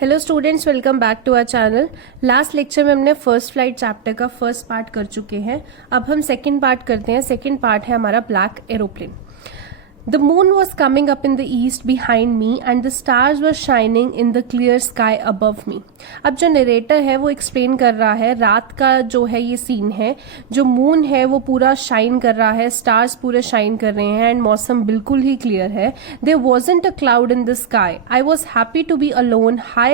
Hello students, welcome back to our channel. Last lecture में हमने first flight chapter का first part कर चुके हैं। अब हम सेकंड पार्ट करते हैं। सेकंड पार्ट है हमारा black aeroplane. The moon was coming up in the east behind me and the stars were shining in the clear sky above me। अब जो नरेटर है वो एक्सप्लेन कर रहा है, रात का जो है ये सीन है, जो मून है वो पूरा शाइन कर रहा है, स्टार्स पूरे शाइन कर रहे हैं एंड मौसम बिल्कुल ही क्लियर है। There wasn't a cloud in the sky. I was happy to be alone high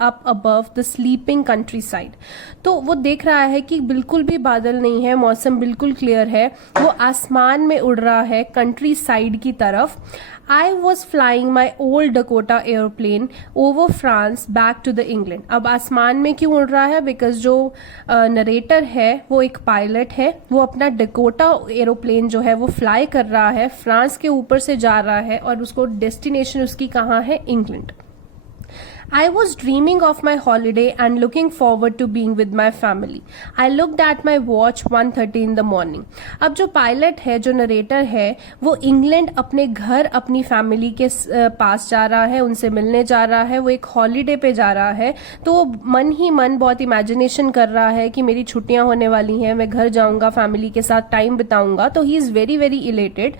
up above the sleeping countryside। तो वो देख रहा है कि बिल्कुल भी बादल नहीं है, मौसम बिल्कुल क्लियर है, वो आसमान में उड़ रहा है कंट्री साइड की तरफ। I was flying my old Dakota airplane over France back to the England। अब आसमान में क्यों उड़ रहा है? बिकॉज जो नरेटर है वो एक पायलट है, वो अपना डकोटा एरोप्लेन जो है वो फ्लाई कर रहा है, फ्रांस के ऊपर से जा रहा है और उसको डेस्टिनेशन उसकी कहाँ है? England. I was dreaming of my holiday and looking forward to being with my family। I looked at my watch 1:30 in the morning। अब जो पायलट है, जो नरेटर है, वो इंग्लैंड अपने घर अपनी फैमिली के पास जा रहा है, उनसे मिलने जा रहा है, वो एक हॉलीडे पे जा रहा है। तो वो मन ही मन बहुत इमेजिनेशन कर रहा है कि मेरी छुट्टियां होने वाली हैं, मैं घर जाऊंगा, फैमिली के साथ टाइम बिताऊंगा। तो he is very very elated.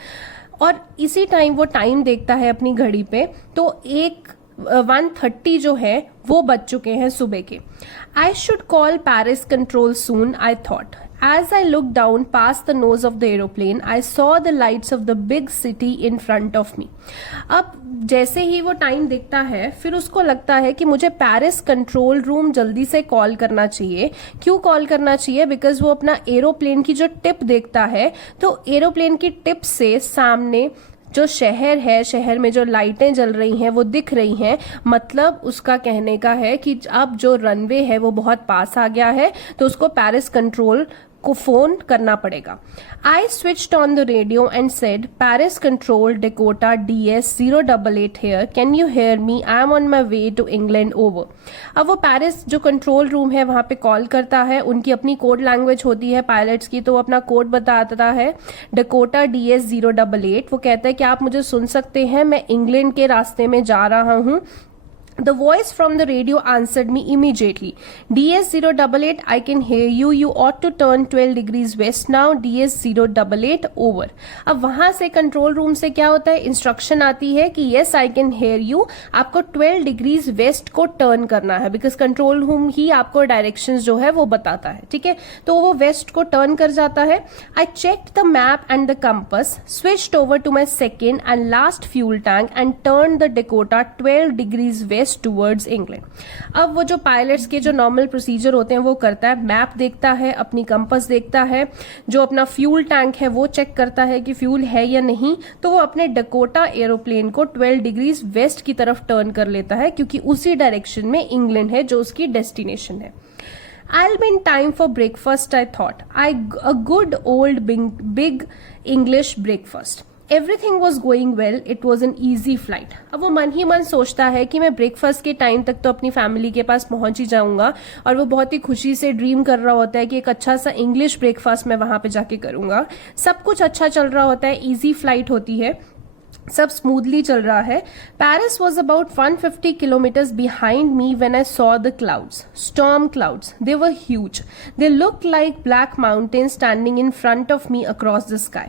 और इसी टाइम वो टाइम देखता है अपनी घड़ी पे, तो 1:30 जो है वो बज चुके हैं सुबह के। I should call Paris control soon, I thought। As I looked down past the nose of the aeroplane, I saw the lights of the big city in front of me। अब जैसे ही वो टाइम देखता है, फिर उसको लगता है कि मुझे पेरिस कंट्रोल रूम जल्दी से कॉल करना चाहिए। क्यों कॉल करना चाहिए? बिकॉज वो अपना एरोप्लेन की जो टिप देखता है, तो एरोप्लेन की टिप से सामने जो शहर है, शहर में जो लाइटें जल रही हैं वो दिख रही हैं। मतलब उसका कहने का है कि अब जो रनवे है वो बहुत पास आ गया है, तो उसको पेरिस कंट्रोल को फोन करना पड़ेगा। I switched on the radio and said, Paris control Dakota DS 088 here, can you hear me? I am on my way to England over. अब वो पेरिस जो कंट्रोल रूम है वहां पे कॉल करता है। उनकी अपनी कोड लैंग्वेज होती है पायलट्स की, तो वो अपना कोड बताता है डेकोटा DS 088। वो कहता है कि आप मुझे सुन सकते हैं, मैं इंग्लैंड के रास्ते में जा रहा हूं। The voice from the radio answered me immediately। DS 088, I can hear you। You ought to turn 12 degrees west now। DS 088 over। अब वहां से कंट्रोल रूम से क्या होता है? इंस्ट्रक्शन आती है कि yes I can hear you, आपको 12 डिग्रीज वेस्ट को टर्न करना है, बिकॉज कंट्रोल रूम ही आपको डायरेक्शंस जो है वो बताता है। ठीक है, तो वो वेस्ट को टर्न कर जाता है। I checked the map and the compass, switched over to my second and last fuel tank and turned the Dakota 12 degrees west towards England. अब वो जो पायलट्स के जो नॉर्मल प्रोसीजर होते हैं वो करता है, मैप देखता है, अपनी कंपास देखता है, जो अपना फ्यूल टैंक है वो चेक करता है कि फ्यूल है या नहीं, तो वो अपने डकोटा एरोप्लेन को 12 डिग्रीज वेस्ट की तरफ टर्न कर लेता है, क्योंकि उसी डायरेक्शन में इंग्लैंड है जो उसकी डेस्टिनेशन है। I'll be in time for breakfast, I thought। A good old big English breakfast। Everything was going well। It was an easy flight। अब वो मन ही मन सोचता है कि मैं ब्रेकफास्ट के टाइम तक तो अपनी फैमिली के पास पहुंच ही जाऊंगा, और वो बहुत ही खुशी से ड्रीम कर रहा होता है कि एक अच्छा सा इंग्लिश ब्रेकफास्ट मैं वहां पे जाके करूंगा। सब कुछ अच्छा चल रहा होता है, इजी फ्लाइट होती है, सब स्मूथली चल रहा है। Paris was about 150 kilometres behind me when I saw the clouds, storm clouds. They were huge. They look like black mountain standing in front of me across the sky.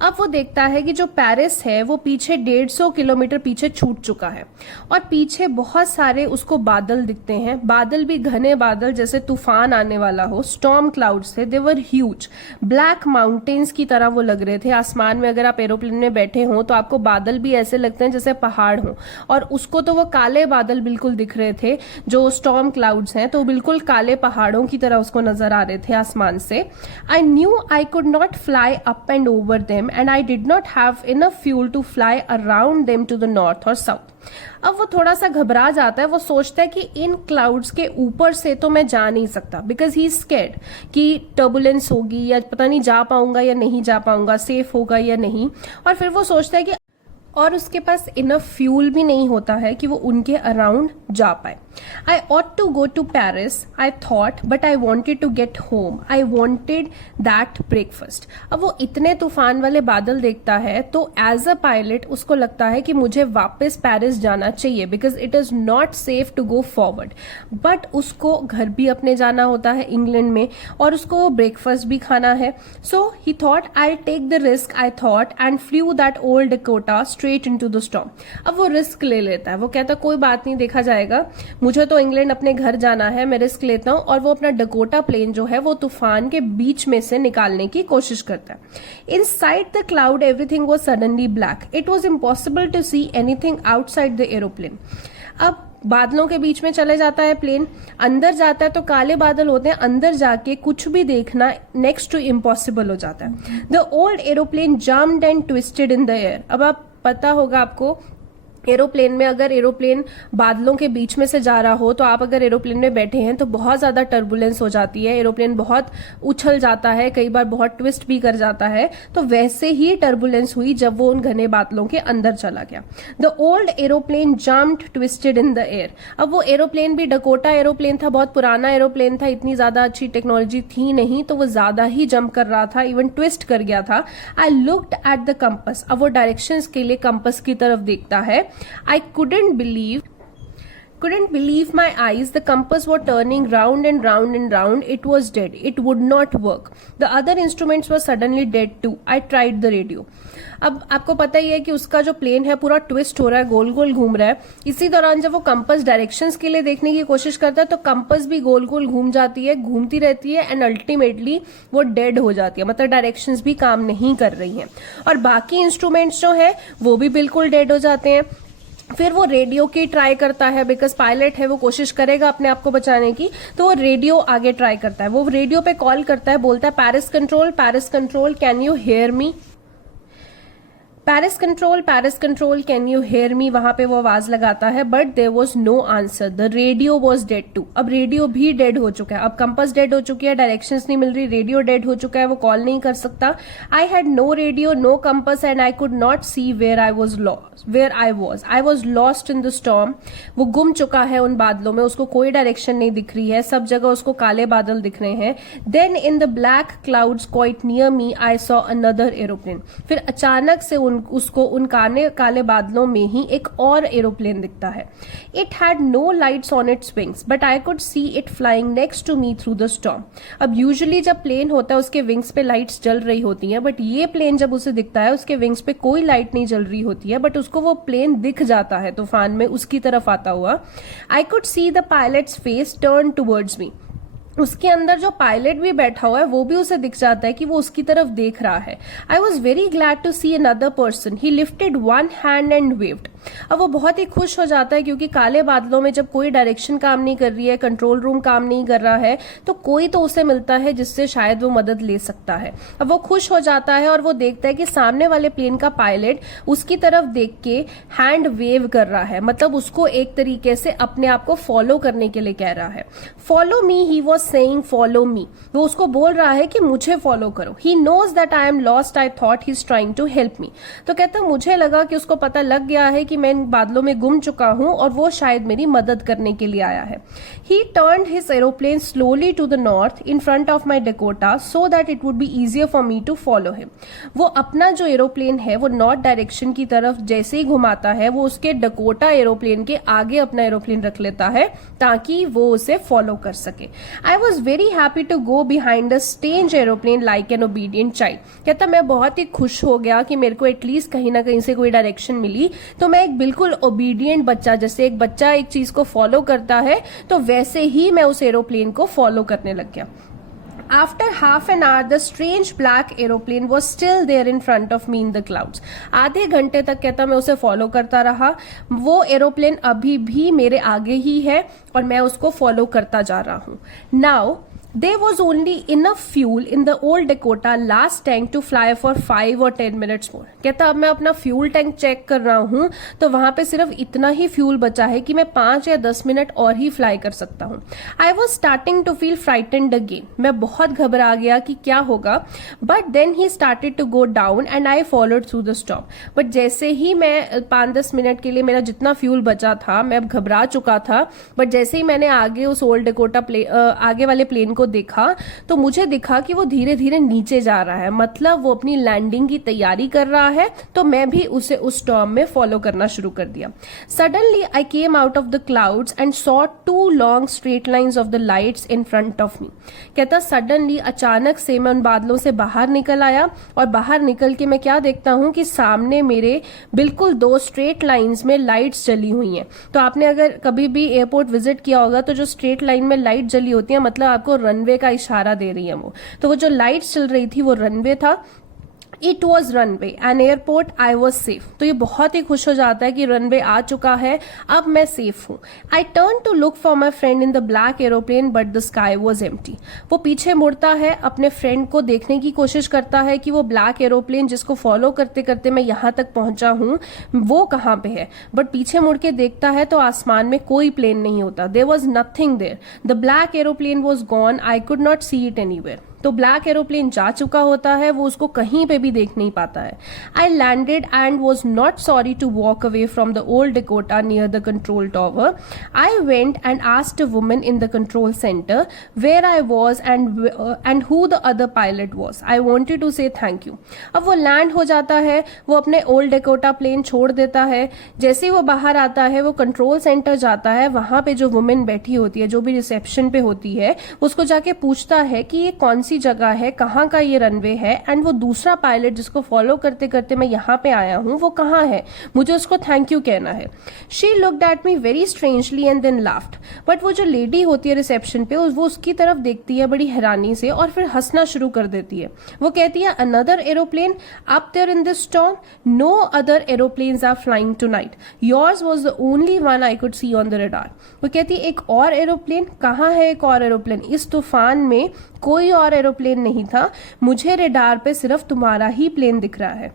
अब वो देखता है कि जो पेरिस है वो पीछे 150 किलोमीटर पीछे छूट चुका है, और पीछे बहुत सारे उसको बादल दिखते हैं। बादल भी घने बादल, जैसे तूफान आने वाला हो। स्टॉर्म क्लाउड्स थे। दे वर ह्यूज। ब्लैक माउंटेन्स की तरह वो लग रहे थे। आसमान में अगर आप एरोप्लेन में बैठे हो तो आपको बादल भी ऐसे लगते हैं जैसे पहाड़ हो, और उसको तो वो काले बादल बिल्कुल दिख रहे थे जो स्टॉर्म क्लाउड्स हैं, तो बिल्कुल काले पहाड़ों की तरह उसको नजर आ रहे थे आसमान से। I knew I could not fly up and over them and I did not have enough fuel to fly around them to the north or south. अब वो थोड़ा सा घबरा जाता है। वो सोचता है कि इन क्लाउड्स के ऊपर से तो मैं जा नहीं सकता, बिकॉज ही इज स्कैर्ड कि टर्बुलेंस होगी या पता नहीं जा पाऊंगा या नहीं जा पाऊंगा, सेफ होगा या नहीं। और फिर वो सोचता है कि और उसके पास इनफ फ्यूल भी नहीं होता है कि वो उनके अराउंड जा पाए। I ought to go to Paris, I thought, but I wanted to get home. I wanted that breakfast. अब वो इतने तूफान वाले बादल देखता है तो एज अ पायलट उसको लगता है कि मुझे वापस पेरिस जाना चाहिए because it is not safe to go forward. But उसको घर भी अपने जाना होता है इंग्लैंड में और उसको ब्रेकफास्ट भी खाना है. So he thought I take the risk, I thought, and flew that old Dakota straight into the storm. अब वो रिस्क ले लेता है. वो कहता कोई बात नहीं, देखा जाएगा, मुझे तो इंग्लैंड अपने घर जाना है, मैं रिस्क लेता हूं. और वो अपना डकोटा प्लेन जो है वो तूफान के बीच में से निकालने की कोशिश करता है. Inside the cloud everything was suddenly black. It was impossible to see anything outside the aeroplane. अब बादलों के बीच में चले जाता है प्लेन, अंदर जाता है तो काले बादल होते हैं, अंदर जाके कुछ भी देखना नेक्स्ट टू इम्पॉसिबल हो जाता है. The old aeroplane jumped and twisted in the air. अब आप पता होगा आपको एरोप्लेन में, अगर एरोप्लेन बादलों के बीच में से जा रहा हो तो आप अगर एरोप्लेन में बैठे हैं तो बहुत ज्यादा टर्बुलेंस हो जाती है, एरोप्लेन बहुत उछल जाता है, कई बार बहुत ट्विस्ट भी कर जाता है. तो वैसे ही टर्बुलेंस हुई जब वो उन घने बादलों के अंदर चला गया. The old aeroplane jumped twisted in the air. अब वो एरोप्लेन भी डकोटा एरोप्लेन था, बहुत पुराना एरोप्लेन था, इतनी ज्यादा अच्छी टेक्नोलॉजी थी नहीं, तो वो ज्यादा ही जंप कर रहा था, इवन ट्विस्ट कर गया था. I looked at the compass. अब वो डायरेक्शंस के लिए कंपस की तरफ देखता है. I couldn't believe my eyes. The compass was turning round and round and round. It was dead. It would not work. The other instruments were suddenly dead too. I tried the radio. अब आपको पता ही है कि उसका जो plane है पूरा twist हो रहा है, गोल गोल घूम रहा है. इसी दौरान जब वो कंपस डायरेक्शंस के लिए देखने की कोशिश करता है तो कंपस भी गोल गोल घूम जाती है, घूमती रहती है एंड अल्टीमेटली वो डेड हो जाती है. मतलब डायरेक्शंस भी काम नहीं कर रही हैं और बाकी इंस्ट्रूमेंट्स जो है वो भी बिल्कुल डेड हो जाते हैं. फिर वो रेडियो की ट्राई करता है, बिकॉज पायलट है, वो कोशिश करेगा अपने आप को बचाने की, तो वो रेडियो आगे ट्राई करता है. वो रेडियो पे कॉल करता है, बोलता है Paris control, can you hear me. Paris control, can you hear me. वहां पे वो आवाज लगाता है but there was no answer. The radio was dead too. अब रेडियो भी डेड हो चुका है, अब कंपस डेड हो चुकी है, डायरेक्शंस नहीं मिल रही, रेडियो डेड हो चुका है, वो कॉल नहीं कर सकता. I had no radio, no compass and I could not see where I was lost in the storm. वो गुम चुका है उन बादलों में, उसको कोई डायरेक्शन नहीं दिख रही है, सब जगह उसको काले बादल दिख रहे हैं. Then in the black clouds quite near me I saw another aeroplane. फिर अचानक से उसको उन काले बादलों में ही एक और एरोप्लेन दिखता है. It had no lights on its wings but I could see it flying next to me through the storm. अब यूजुअली जब प्लेन होता है उसके विंग्स पे लाइट्स जल रही होती हैं, बट ये प्लेन जब उसे दिखता है उसके विंग्स पे कोई लाइट नहीं जल रही होती है, बट उसको वो प्लेन दिख जाता है तूफान में उसकी तरफ आता हुआ. आई could see the pilots face turn towards me. उसके अंदर जो पायलट भी बैठा हुआ है वो भी उसे दिख जाता है कि वो उसकी तरफ देख रहा है. I was very glad to see another person. He lifted one hand and waved. अब वो बहुत ही खुश हो जाता है क्योंकि काले बादलों में जब कोई डायरेक्शन काम नहीं कर रही है, कंट्रोल रूम काम नहीं कर रहा है, तो कोई तो उसे मिलता है जिससे शायद वो मदद ले सकता है. अब वो खुश हो जाता है और वो देखता है कि सामने वाले प्लेन का पायलट उसकी तरफ देख के हैंड वेव कर रहा है, मतलब उसको एक तरीके से अपने आप को फॉलो करने के लिए कह रहा है. Follow me, he was saying follow me. वो उसको बोल रहा है कि मुझे फॉलो करो. He knows that I am lost, I thought he is trying to help me. तो कहता मुझे लगा कि उसको पता लग गया है कि मैं बादलों में गुम चुका हूं और वो शायद मेरी मदद करने के लिए आया है. He turned his aeroplane slowly to the north in front of my Dakota so that it would be easier for me to follow him. वो अपना जो एरोप्लेन है वो नॉर्थ डायरेक्शन की तरफ जैसे ही घुमाता है वो उसके डकोटा एरोप्लेन के आगे अपना एरोप्लेन रख लेता है ताकि वो उसे फॉलो कर सके. I was very happy to go behind a strange aeroplane like an obedient child. कहता मैं बहुत ही खुश हो गया कि मेरे को एटलीस्ट कहीं ना कहीं से कोई डायरेक्शन मिली, तो मैं एक बिल्कुल ओबीडियंट बच्चा, जैसे एक बच्चा एक चीज को फॉलो करता है तो वैसे ही मैं उस एरोप्लेन को फॉलो करने लग गया. After half an hour, the strange black aeroplane was still there in front of me in the clouds. आधे घंटे तक कहता मैं उसे फॉलो करता रहा, वो एरोप्लेन अभी भी मेरे आगे ही है और मैं उसको फॉलो करता जा रहा हूं. Now There was only enough fuel in the old Dakota last tank to fly for 5 or 10 minutes more. कहता अब मैं अपना फ्यूल टैंक चेक कर रहा हूं तो वहां पे सिर्फ इतना ही फ्यूल बचा है कि मैं 5 या 10 मिनट और ही फ्लाई कर सकता हूं. I was starting to feel frightened again. मैं बहुत घबरा गया कि क्या होगा. But then he started to go down and I followed through the storm. But जैसे ही मैं 5-10 मिनट के लिए मेरा जितना फ्यूल बचा था, मैं अब घबरा चुका था, बट जैसे ही मैंने आगे उस ओल्ड डेकोटा आगे वाले प्लेन को देखा तो मुझे दिखा कि वो धीरे धीरे नीचे जा रहा है, मतलब वो अपनी लैंडिंग की तैयारी कर रहा है. तो मैं भी उसे उस स्टॉर्म में फॉलो करना शुरू कर दिया. Suddenly I came out of the clouds and saw 2 long straight lines of the lights in front of me. कहता सडनली अचानक से मैं उन बादलों से बाहर निकल आया और बाहर निकल के मैं क्या देखता हूं कि सामने मेरे बिल्कुल 2 स्ट्रेट लाइंस में लाइट्स जली हुई हैं. तो आपने अगर कभी भी एयरपोर्ट विजिट किया होगा तो जो स्ट्रेट लाइन में लाइट जली होती है मतलब आपको रनवे का इशारा दे रही है वो. तो वो जो लाइट्स चल रही थी वो रनवे था. It was runway an airport. I was safe. तो ये बहुत ही खुश हो जाता है कि रनवे आ चुका है, अब मैं सेफ हूं. I turn to look for my friend in the black aeroplane but the sky was empty. वो पीछे मुड़ता है, अपने फ्रेंड को देखने की कोशिश करता है कि वो ब्लैक एरोप्लेन जिसको फॉलो करते करते मैं यहां तक पहुंचा हूं वो कहां पे है. बट पीछे मुड़ के देखता है तो आसमान में कोई प्लेन नहीं होता. There was nothing there. The black aeroplane was gone. I could not see it anywhere. तो ब्लैक एरोप्लेन जा चुका होता है, वो उसको कहीं पे भी देख नहीं पाता है. I landed and was not sorry to walk away from the old Dakota near the control tower. I went and asked a woman in the control centre where I was and who the other pilot was. I wanted to say thank you. अब वो land हो जाता है, वो अपने old Dakota plane छोड़ देता है. जैसे ही वो बाहर आता है वो कंट्रोल सेंटर जाता है. वहां पे जो वुमेन बैठी होती है, जो भी रिसेप्शन पे होती है, उसको जाके पूछता है कि ये कौन सी जगह है, कहाँ का ये रनवे है, एंड वो दूसरा पायलट जिसको फॉलो करते करते मैं यहाँ पे आया हूँ वो कहाँ है, मुझे उसको थैंक यू कहना है. She looked at me very strangely and then laughed. But वो जो लेडी होती है रिसेप्शन पे वो उसकी तरफ देखती है बड़ी हैरानी से और फिर हंसना शुरू कर देती है. वो कहती है another aeroplane up there in this storm. No other aeroplanes are flying tonight. Yours was the only one I could see on the radar. वो कहती है एक और एरोप्लेन. कहाँ है एक और एरोप्लेन? इस तूफान में कोई और एरोप्लेन नहीं था, मुझे रेडार पे सिर्फ तुम्हारा ही प्लेन दिख रहा है.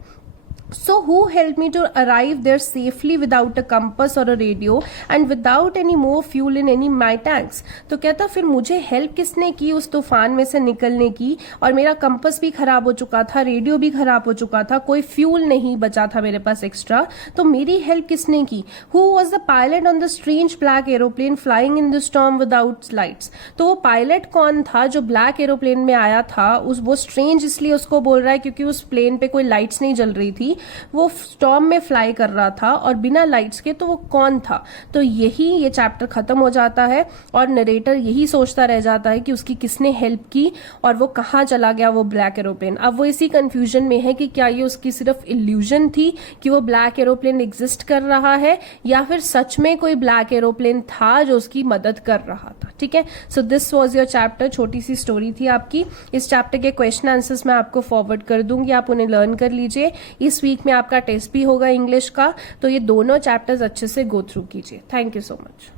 So who helped me to arrive there safely without a compass or a radio and without any more fuel in any my tanks? तो कहता फिर मुझे हेल्प किसने की उस तूफान में से निकलने की, और मेरा कंपस भी खराब हो चुका था, रेडियो भी खराब हो चुका था, कोई फ्यूल नहीं बचा था मेरे पास एक्स्ट्रा. तो मेरी हेल्प किसने की? Who was the pilot on the strange black aeroplane flying in the storm without lights? तो वो पायलट कौन था जो ब्लैक एरोप्लेन में आया था? वो स्ट्रेंज इसलिए उसको बोल रहा है क्योंकि उस प्लेन पे कोई लाइट्स नहीं जल रही थी, वो स्टॉर्म में फ्लाई कर रहा था और बिना लाइट्स के. तो वो कौन था? तो यही ये चैप्टर खत्म हो जाता है और नरेटर यही सोचता रह जाता है कि उसकी किसने हेल्प की और वो कहाँ चला गया वो ब्लैक एरोप्लेन. अब वो इसी कंफ्यूजन में है कि क्या ये उसकी सिर्फ इल्यूजन थी कि वो ब्लैक एरोप्लेन एग्जिस्ट कर रहा है, या फिर सच में कोई ब्लैक एरोप्लेन था जो उसकी मदद कर रहा था. ठीक है, so this was your chapter. छोटी सी स्टोरी थी आपकी. इस चैप्टर के क्वेश्चन आंसर्स मैं आपको फॉरवर्ड कर दूंगी, आप उन्हें लर्न कर लीजिए. इस वीक में आपका टेस्ट भी होगा इंग्लिश का, तो ये दोनों चैप्टर्स अच्छे से गो थ्रू कीजिए. Thank you so much.